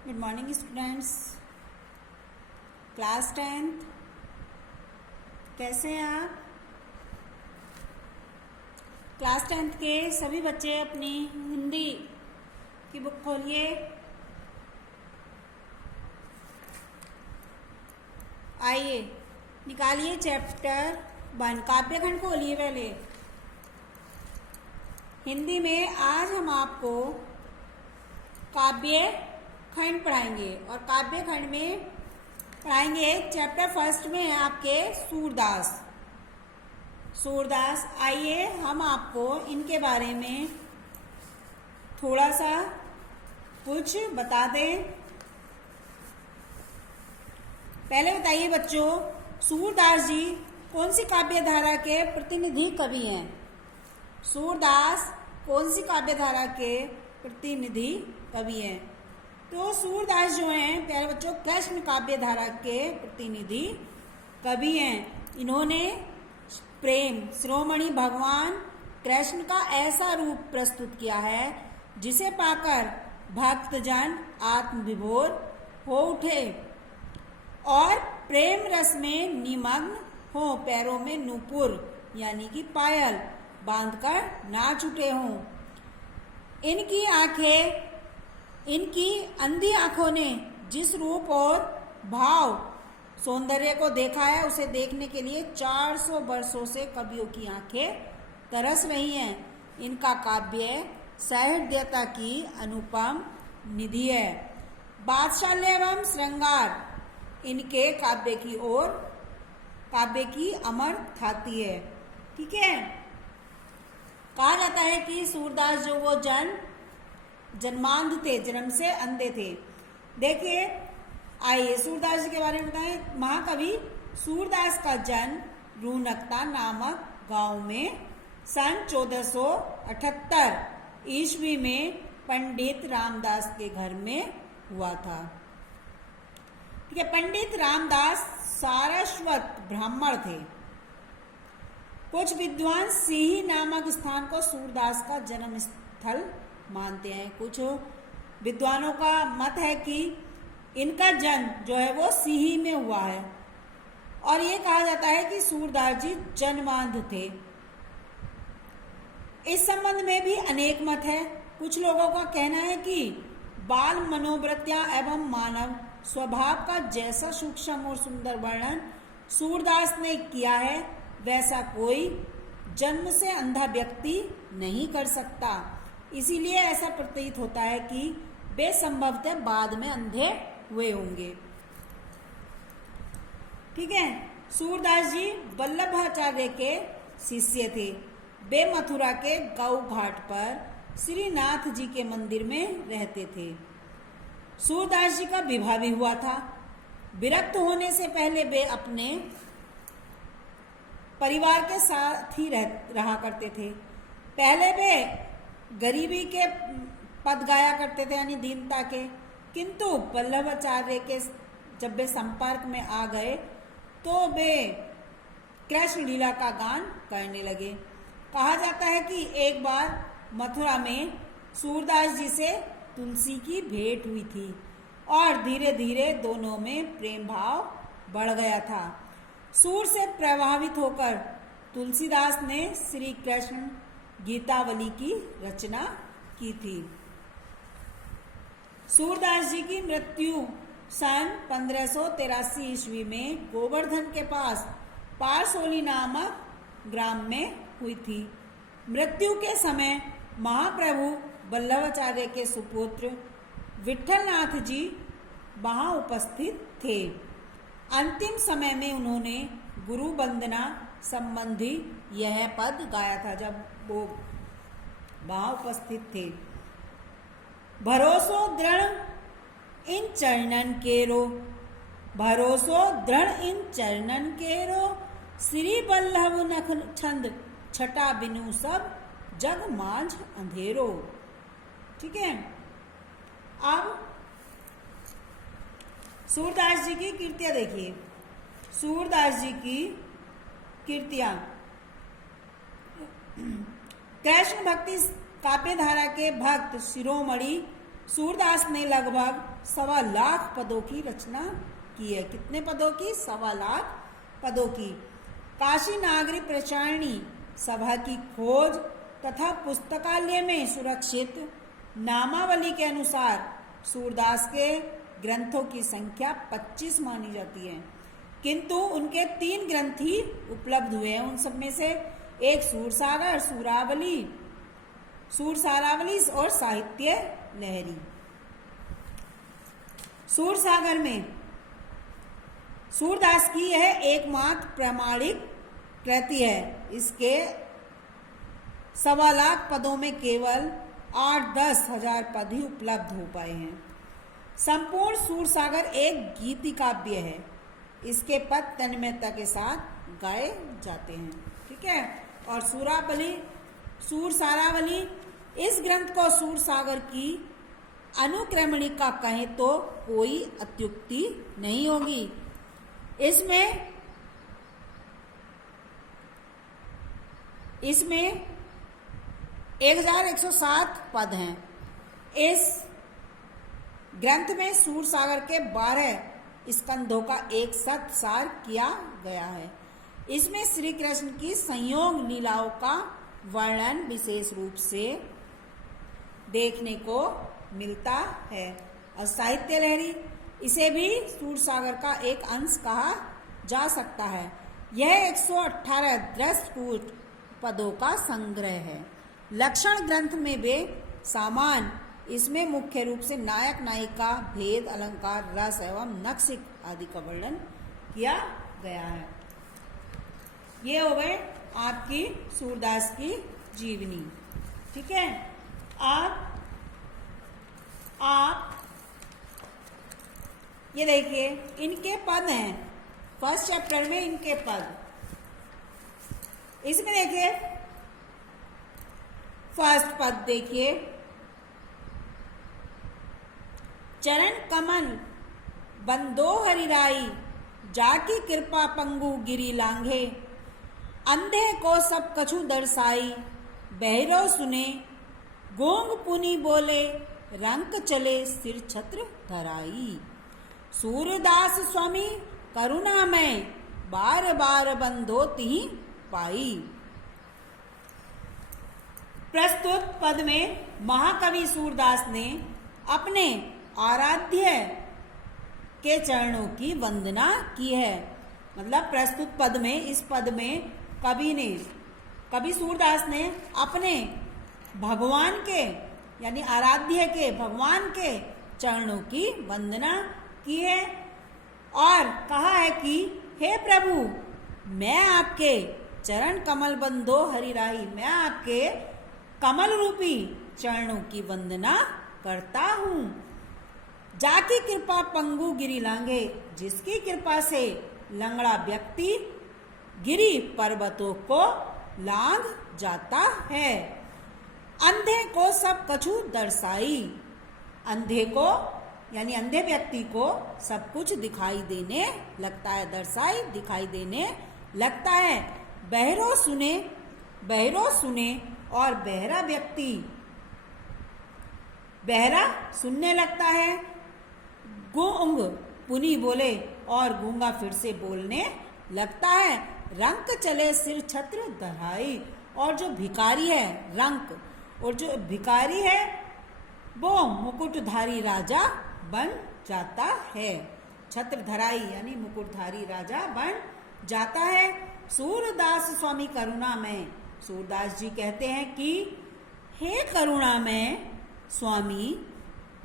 Good morning students. Class 10th, कैसे हैं आप? क्लास 10th के सभी बच्चे अपनी हिंदी की बुक खोलिए। आइए निकालिए चैप्टर 1 काव्यखंड खोलिए। पहले हिंदी में आज हम आपको काव्य खंड पढ़ाएंगे और काव्य खंड में पढ़ाएंगे चैप्टर फर्स्ट में है आपके सूरदास। आइए हम आपको इनके बारे में थोड़ा सा कुछ बता दें। पहले बताइए बच्चों, सूरदास जी कौन सी काव्य धारा के प्रतिनिधि कवि हैं? सूरदास कौन सी काव्य धारा के प्रतिनिधि कवि हैं? तो सूरदास जो हैं प्यारे बच्चों कृष्ण काव्य धारा के प्रतिनिधि कवि हैं। इन्होंने प्रेम शिरोमणि भगवान कृष्ण का ऐसा रूप प्रस्तुत किया है जिसे पाकर भक्तजन आत्मविभोर हो उठे और प्रेम रस में निमग्न हो, पैरों में नूपुर यानी कि पायल बांधकर नाच उठे हों। इनकी अंधी आंखों ने जिस रूप और भाव सौंदर्य को देखा है उसे देखने के लिए 400 वर्षों से कवियों की आंखें तरस रही हैं। इनका काव्य सहृदयता की अनुपम निधि है। बात्सल्य एवं श्रृंगार इनके काव्य की अमर ख्याति है। ठीक है, कहा जाता है कि सूरदास जो वो जन्मांध थे, जन्म से अंधे थे। देखिए आइए सूरदास जी के बारे में बताएं। महाकवि सूरदास का जन्म रूनकता नामक गांव में सन 1478 ईस्वी में पंडित रामदास के घर में हुआ था। ठीक है, पंडित रामदास सारस्वत ब्राह्मण थे। कुछ विद्वान सिंही नामक स्थान को सूरदास का जन्म स्थल मानते हैं। कुछ विद्वानों का मत है कि इनका जन्म जो है वो सिंही में हुआ है और ये कहा जाता है कि सूरदास जी जन्मांध थे। इस संबंध में भी अनेक मत है। कुछ लोगों का कहना है कि बाल मनोवृत्तियां एवं मानव स्वभाव का जैसा सूक्ष्म और सुंदर वर्णन सूरदास ने किया है वैसा कोई जन्म से अंधा व्यक्ति नहीं कर सकता। इसीलिए ऐसा प्रतीत होता है कि वे संभवतः बाद में अंधे हुए होंगे। ठीक है, सूरदास जी वल्लभाचार्य के शिष्य थे। वे मथुरा के गौ घाट पर श्रीनाथ जी के मंदिर में रहते थे। सूरदास जी का विवाह भी हुआ था। विरक्त होने से पहले वे अपने परिवार के साथ ही रहा करते थे। पहले वे गरीबी के पद गाया करते थे यानी दीनता के, किंतु वल्लभाचार्य के जब वे संपर्क में आ गए तो वे कृष्ण लीला का गान करने लगे। कहा जाता है कि एक बार मथुरा में सूरदास जी से तुलसी की भेंट हुई थी और धीरे धीरे दोनों में प्रेम भाव बढ़ गया था। सूर से प्रभावित होकर तुलसीदास ने श्री कृष्ण गीतावली की रचना की थी। सूरदास जी की मृत्यु सन 1583 ईस्वी में गोवर्धन के पास पारसोली नामक ग्राम में हुई थी। मृत्यु के समय महाप्रभु वल्लभाचार्य के सुपुत्र विठलनाथ जी वहां उपस्थित थे। अंतिम समय में उन्होंने गुरु वंदना संबंधी यह पद गाया था जब वो वहां उपस्थित थे। भरोसो दृढ़ इन चरणन केरो, भरोसो दृढ़ इन चरणन केरो, श्री वल्लभ नख छंद छटा बिनु सब जग मांझ अंधेरो। ठीक है, अब सूरदास जी की कीर्तियां देखिए। सूरदास जी की कीर्तियां कृष्ण भक्ति काव्य धारा के भक्त शिरोमणि सूरदास ने लगभग 1.25 लाख पदों की रचना की है। कितने पदों की? 1.25 लाख पदों की। काशी नागरी प्रचारणी सभा की खोज तथा पुस्तकालय में सुरक्षित नामावली के अनुसार सूरदास के ग्रंथों की संख्या 25 मानी जाती है, किंतु उनके 3 ग्रंथ ही उपलब्ध हुए हैं। उन सब में से एक सूरसागर, सूरसारावली और साहित्य लहरी। सूरसागर में सूरदास की यह एकमात्र प्रामाणिक कृति है। इसके 1.25 लाख पदों में केवल 8-10 हजार पद ही उपलब्ध हो पाए हैं। संपूर्ण सूरसागर एक गीति काव्य है। इसके पद तन्मयता के साथ गाए जाते हैं। ठीक है। और सूरसारावली इस ग्रंथ को सूरसागर की अनुक्रमणिका कहें तो कोई अत्युक्ति नहीं होगी। इसमें 1107 पद हैं। इस ग्रंथ में सूरसागर के 12 स्कंधों का एक सार किया गया है। इसमें श्री कृष्ण की संयोग लीलाओं का वर्णन विशेष रूप से देखने को मिलता है। और साहित्य लहरी, इसे भी सूरसागर का एक अंश कहा जा सकता है। यह 118 दृष्टकूट पदों का संग्रह है। लक्षण ग्रंथ में वे सामान, इसमें मुख्य रूप से नायक नायिका, भेद, अलंकार, रस एवं नक्सिक आदि का वर्णन किया गया है। ये हो गए आपकी सूरदास की जीवनी। ठीक है। अब आप ये देखिए, इनके पद हैं। फर्स्ट चैप्टर में इनके पद, इसमें देखिए फर्स्ट पद देखिए, चरण कमल बंदो हरिराई, जाकी कृपा पंगु गिरी लांघे, अंधे को सब कछु दर्शाई, बहरो सुने गोंग पुनि बोले, रंक चले सिर छत्र धराई। सूरदास स्वामी करुणा में बार बार बंधो तिहि पाई। प्रस्तुत पद में महाकवि सूरदास ने अपने आराध्य के चरणों की वंदना की है। मतलब प्रस्तुत पद में, इस पद में कवि सूरदास ने अपने भगवान के, यानी आराध्य के भगवान के चरणों की वंदना की है और कहा है कि हे प्रभु, मैं आपके चरण कमल बंदो हरिराही, मैं आपके कमल रूपी चरणों की वंदना करता हूँ। जाकी कृपा पंगु गिरी लांघे, जिसकी कृपा से लंगड़ा व्यक्ति गिरी पर्वतों को लांघ जाता है। अंधे को सब कछु दर्शाई, अंधे को यानी अंधे व्यक्ति को सब कुछ दिखाई देने लगता है, दर्शाई दिखाई देने लगता है। बहरो सुने और बहरा व्यक्ति बहरा सुनने लगता है। गूंग पुनि बोले और गूंगा फिर से बोलने लगता है। रंक चले सिर छत्र धराई, और जो भिखारी है रंक, और जो भिखारी है वो मुकुटधारी राजा बन जाता है। छत्र धराई यानी मुकुटधारी राजा बन जाता है। सूरदास स्वामी करुणा में, सूरदास जी कहते हैं कि हे करुणा में स्वामी,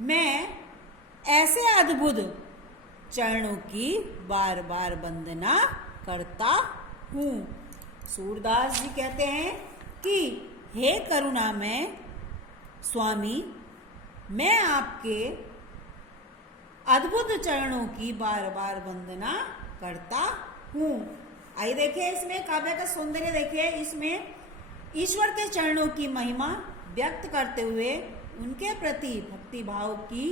मैं ऐसे अद्भुत चरणों की बार बार वंदना करता हूँ। सूरदास जी कहते हैं कि हे करुणा में स्वामी, मैं आपके अद्भुत चरणों की बार बार वंदना करता हूँ। आइए देखिए, इसमें काव्य का सौंदर्य देखिए। इसमें ईश्वर के चरणों की महिमा व्यक्त करते हुए उनके प्रति भक्ति भाव की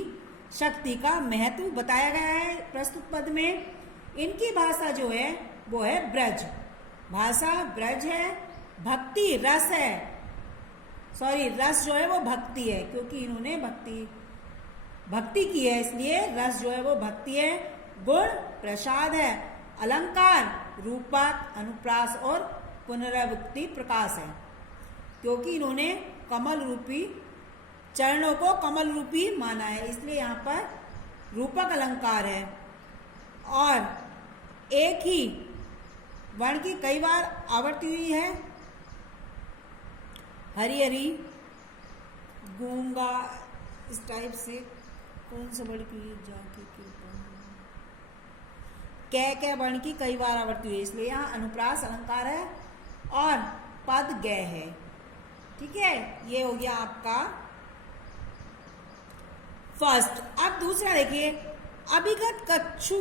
शक्ति का महत्व बताया गया है प्रस्तुत पद में। इनकी भाषा जो है वो है ब्रज भाषा, ब्रज है। भक्ति रस है, रस जो है वो भक्ति है, क्योंकि इन्होंने भक्ति भक्ति की है, इसलिए रस जो है वो भक्ति है। गुण प्रसाद है। अलंकार रूपक, अनुप्रास और पुनरावृत्ति प्रकाश है। क्योंकि इन्होंने कमल रूपी चरणों को कमल रूपी माना है, इसलिए यहाँ पर रूपक अलंकार है। और एक ही वर्ण की कई बार आवृत्ति हुई है। हरी हरी, गूंगा, इस टाइप से कौन सा वर्ण की जाके कै वर्ण की कई बार आवृत्ति हुई है, इसलिए यहाँ अनुप्रास अलंकार है और पद गय है। ठीक है, ये हो गया आपका फर्स्ट। अब दूसरा देखिए, अभिगत कछु,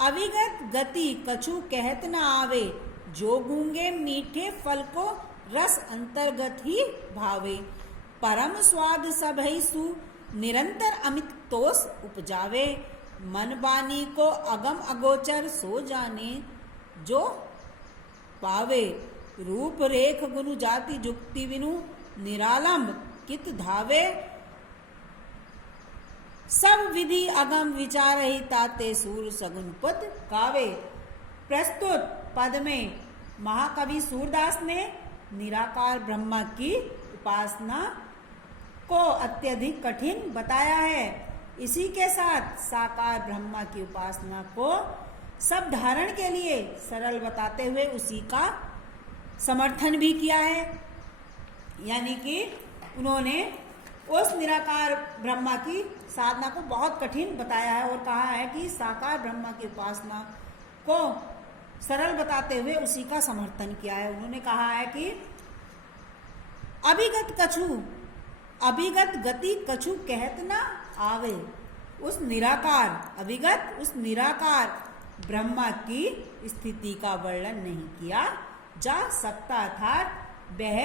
अभिगत गति कछु कहत न आवे, जो गूंगे मीठे फल को रस अंतर्गत ही भावे, परम स्वाद सबहि सु निरंतर अमित तोष उपजावे, मन वाणी को अगम अगोचर सो जाने, जो पावे, रूप रेख गुनु जाति जुक्ति विनु निरालंब कित धावे, सब विधि अगम विचार ही ताते सूर सगुन पद कावे। प्रस्तुत पद में महाकवि सूरदास ने निराकार ब्रह्मा की उपासना को अत्यधिक कठिन बताया है। इसी के साथ साकार ब्रह्मा की उपासना को सब धारण के लिए सरल बताते हुए उसी का समर्थन भी किया है। यानी कि उन्होंने उस निराकार ब्रह्मा की साधना को बहुत कठिन बताया है और कहा है कि साकार ब्रह्मा की उपासना को सरल बताते हुए उसी का समर्थन किया है। उन्होंने कहा है कि अभिगत कछु, अभिगत गति कछु कहत ना आवे, उस निराकार, अभिगत उस निराकार ब्रह्मा की स्थिति का वर्णन नहीं किया जा सकता, अर्थात वह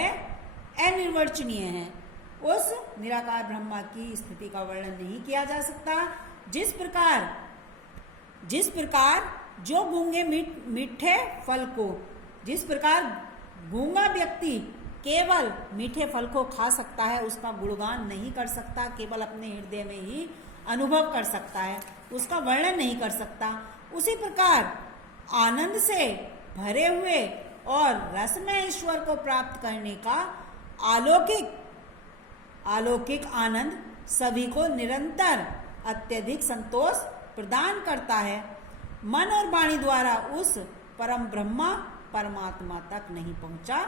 अनिर्वचनीय है। उस निराकार ब्रह्मा की स्थिति का वर्णन नहीं किया जा सकता। जिस प्रकार जो गूंगे मीठे फल को, जिस प्रकार गूंगा व्यक्ति केवल मीठे फल को खा सकता है, उसका गुणगान नहीं कर सकता, केवल अपने हृदय में ही अनुभव कर सकता है, उसका वर्णन नहीं कर सकता, उसी प्रकार आनंद से भरे हुए और रसमय ईश्वर को प्राप्त करने का अलौकिक आनंद सभी को निरंतर अत्यधिक संतोष प्रदान करता है। मन और वाणी द्वारा उस परम ब्रह्मा परमात्मा तक नहीं पहुंचा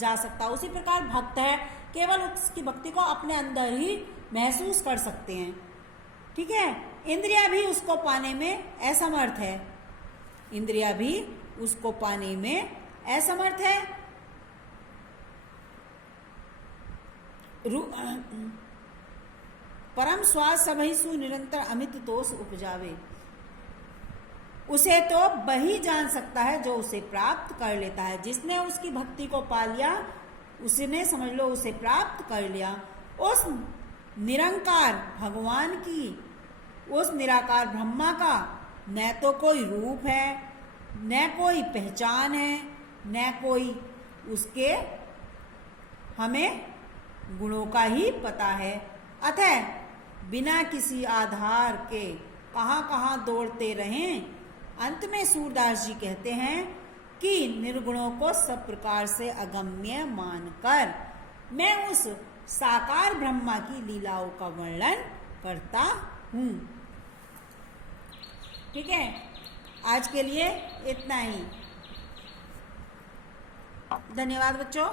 जा सकता। उसी प्रकार भक्त है, केवल उसकी भक्ति को अपने अंदर ही महसूस कर सकते हैं। ठीक है, इंद्रिया भी उसको पाने में असमर्थ है, इंद्रिया भी उसको पाने में असमर्थ है। परम स्वाद सबहि सु निरंतर अमित तोष उपजावे, उसे तो वही जान सकता है जो उसे प्राप्त कर लेता है। जिसने उसकी भक्ति को पा लिया, उसने समझ लो उसे प्राप्त कर लिया। उस निरंकार भगवान की, उस निराकार ब्रह्मा का न तो कोई रूप है, न कोई पहचान है, न कोई उसके हमें गुणों का ही पता है। अतः बिना किसी आधार के कहाँ कहाँ दौड़ते रहें। अंत में सूरदास जी कहते हैं कि निर्गुणों को सब प्रकार से अगम्य मानकर मैं उस साकार ब्रह्मा की लीलाओं का वर्णन करता हूँ। ठीक है, आज के लिए इतना ही। धन्यवाद बच्चों।